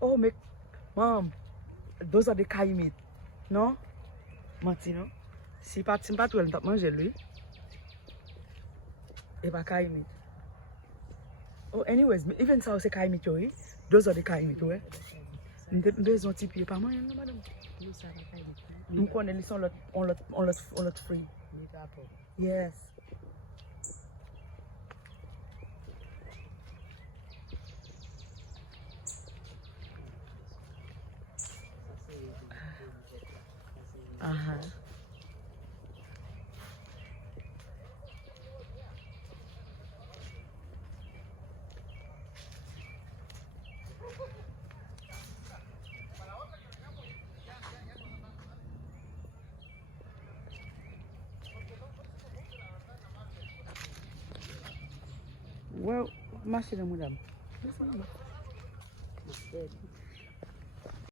Oh, make, mom, those are the cailloux. Non? Menti, non? Si pas tout le temps manger lui. Et pas cailloux. Oh, anyways, even ça c'est cailloux, oui. Those are the cailloux, oui. Besoin de pied par moi, non, madame. Nous connaissons l'autre fruit. Yes. Uh-huh. Well, marcher là, madame.